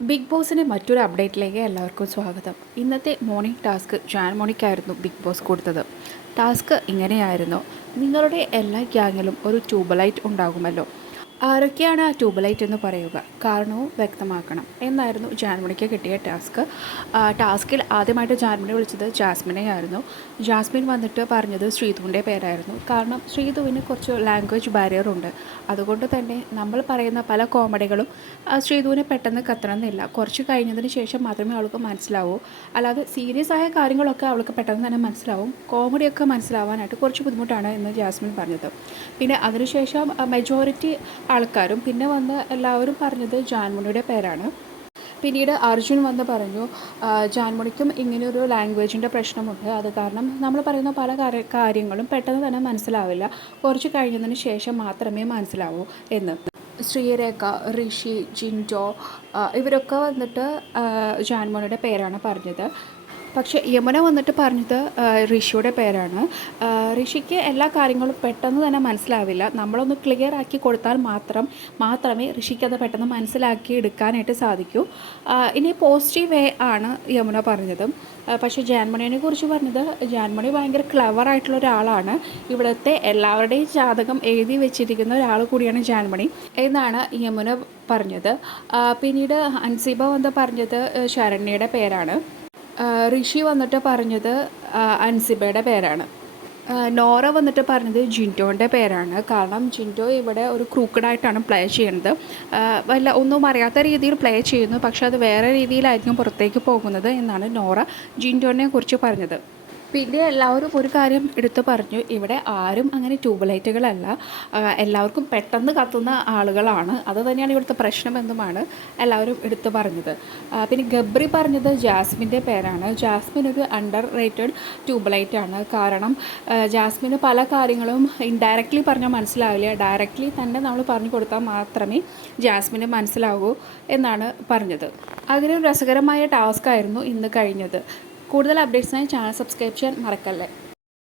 Big ബോസിന്റെ മറ്റൊരു അപ്ഡേറ്റിലേക്ക് എല്ലാവർക്കും സ്വാഗതം. ഇന്നത്തെ മോർണിംഗ് ടാസ്ക് ജാൻ മോണിക്കായിരുന്നു ബിഗ് ബോസ് കൊടുത്തത്. ടാസ്ക് ഇങ്ങനെയായിരുന്നു. നിങ്ങളുടെ എല്ലാ ഗ്യാങ്ങിലും ഒരു ട്യൂബലൈറ്റ് ഉണ്ടാകുമല്ലോ. ആരൊക്കെയാണ് ആ ട്യൂബ് ലൈറ്റ് എന്ന് പറയുക? കാരണവും വ്യക്തമാക്കണം. എന്നായിരുന്നു ജാൻമണിക്ക് കിട്ടിയ ടാസ്ക്. ടാസ്കിൽ ആദ്യമായിട്ട് ജാൻമണി വിളിച്ചത് ജാസ്മിനെ ആയിരുന്നു ജാസ്മിൻ വന്നിട്ട് പറഞ്ഞത് ശ്രീധുവിന്റെ പേരായിരുന്നു. കാരണം ശ്രീധുവിന് കുറച്ച് ലാംഗ്വേജ് ബാരിയർ ഉണ്ട്. അതുകൊണ്ട് തന്നെ നമ്മൾ പറയുന്ന പല കോമഡികളും ആ, പെട്ടെന്ന് കത്തണമെന്നില്ല. കുറച്ച് കഴിഞ്ഞതിന് ശേഷം മാത്രമേ അവൾക്ക് മനസ്സിലാവൂ. അല്ലാതെ സീരിയസ് ആയ കാര്യങ്ങളൊക്കെ അവൾക്ക് പെട്ടെന്ന് തന്നെ മനസ്സിലാവും. കോമഡിയൊക്കെ മനസ്സിലാവാനായിട്ട് കുറച്ച് ബുദ്ധിമുട്ടാണ് എന്ന് ജാസ്മിൻ പറഞ്ഞത്. പിന്നെ അതിനുശേഷം മെജോറിറ്റി ആൾക്കാരും. പിന്നെ വന്ന് എല്ലാവരും പറഞ്ഞത് ജാൻമുണിയുടെ പേരാണ്. പിന്നീട് അർജുൻ വന്ന് പറഞ്ഞു ജാൻമുണിക്കും ഇങ്ങനെയൊരു ലാംഗ്വേജിന്റെ പ്രശ്നമുണ്ട്. അത് കാരണം നമ്മൾ പറയുന്ന പല കാര്യങ്ങളും പെട്ടെന്ന് തന്നെ മനസ്സിലാവില്ല. കുറച്ച് കഴിഞ്ഞതിന് ശേഷം മാത്രമേ മനസ്സിലാവൂ എന്ന്. ശ്രീരേഖ ഋഷി ജിൻഡോ ഇവരൊക്കെ വന്നിട്ട് ജാൻമോണിയുടെ പേരാണ് പറഞ്ഞത്. പക്ഷേ യമുന വന്നിട്ട് പറഞ്ഞത് ഋഷിയുടെ പേരാണ്. ഋഷിക്ക് എല്ലാ കാര്യങ്ങളും പെട്ടെന്ന് തന്നെ മനസ്സിലാവില്ല. നമ്മളൊന്ന് ക്ലിയർ ആക്കി കൊടുത്താൽ മാത്രം മാത്രമേ ഋഷിക്ക് അത് പെട്ടെന്ന് മനസ്സിലാക്കി എടുക്കാനായിട്ട് സാധിക്കൂ. ഇനി പോസിറ്റീവ് വേ ആണ് യമുന പറഞ്ഞത്. പക്ഷേ ജാൻമണിയെ കുറിച്ച് പറഞ്ഞത് ജാൻമണി ഭയങ്കര ക്ലവർ ആയിട്ടുള്ള ഒരാളാണ്. ഇവിടുത്തെ എല്ലാവരുടെയും ജാതകം എഴുതി വെച്ചിരിക്കുന്ന ഒരാൾ കൂടിയാണ് ജാൻമണി എന്നാണ് യമുന പറഞ്ഞത്. പിന്നീട് അൻസിബ വന്ന് പറഞ്ഞത് ശരണ്യയുടെ പേരാണ്. ഋഷി വന്നിട്ട് പറഞ്ഞത് അൻസിബയുടെ പേരാണ്. നോറ വന്നിട്ട് പറഞ്ഞത് ജിന്റോന്റെ പേരാണ്. കാരണം ജിന്റോ ഇവിടെ ഒരു ക്രൂക്കഡായിട്ടാണ് പ്ലേ ചെയ്യുന്നത്. വല്ല ഒന്നും അറിയാത്ത രീതിയിൽ പ്ലേ ചെയ്യുന്നു. പക്ഷേ അത് വേറെ രീതിയിലായിരിക്കും പുറത്തേക്ക് പോകുന്നത് എന്നാണ് നോറ ജിന്റോനെ കുറിച്ച് പറഞ്ഞത്. പിന്നെ എല്ലാവരും ഒരു കാര്യം എടുത്തു പറഞ്ഞു. ഇവിടെ ആരും അങ്ങനെ ട്യൂബ്ലൈറ്റുകളല്ല. ലൈറ്റുകളല്ല എല്ലാവർക്കും പെട്ടെന്ന് കത്തുന്ന ആളുകളാണ്. അത് തന്നെയാണ് ഇവിടുത്തെ പ്രശ്നമെന്നുമാണ് എല്ലാവരും എടുത്തു പറഞ്ഞത്. പിന്നെ ഗബ്രി പറഞ്ഞത് ജാസ്മിന്റെ പേരാണ്. ജാസ്മിൻ ഒരു അണ്ടർ റേറ്റഡ് ട്യൂബ്ലൈറ്റ് ആണ് കാരണം ജാസ്മിന് പല കാര്യങ്ങളും ഇൻഡയറക്റ്റ്ലി പറഞ്ഞാൽ മനസ്സിലാവില്ല. ഡയറക്റ്റ്ലി തന്നെ നമ്മൾ പറഞ്ഞു കൊടുത്താൽ മാത്രമേ ജാസ്മിന് മനസ്സിലാവൂ എന്നാണ് പറഞ്ഞത്. അതിനൊരു രസകരമായ ടാസ്ക് ആയിരുന്നു ഇന്ന് കഴിഞ്ഞത്. കൂടുതൽ അപ്ഡേറ്റ്സിനായി ചാനൽ സബ്സ്ക്രൈബ് ചെയ്യാൻ മറക്കല്ലേ?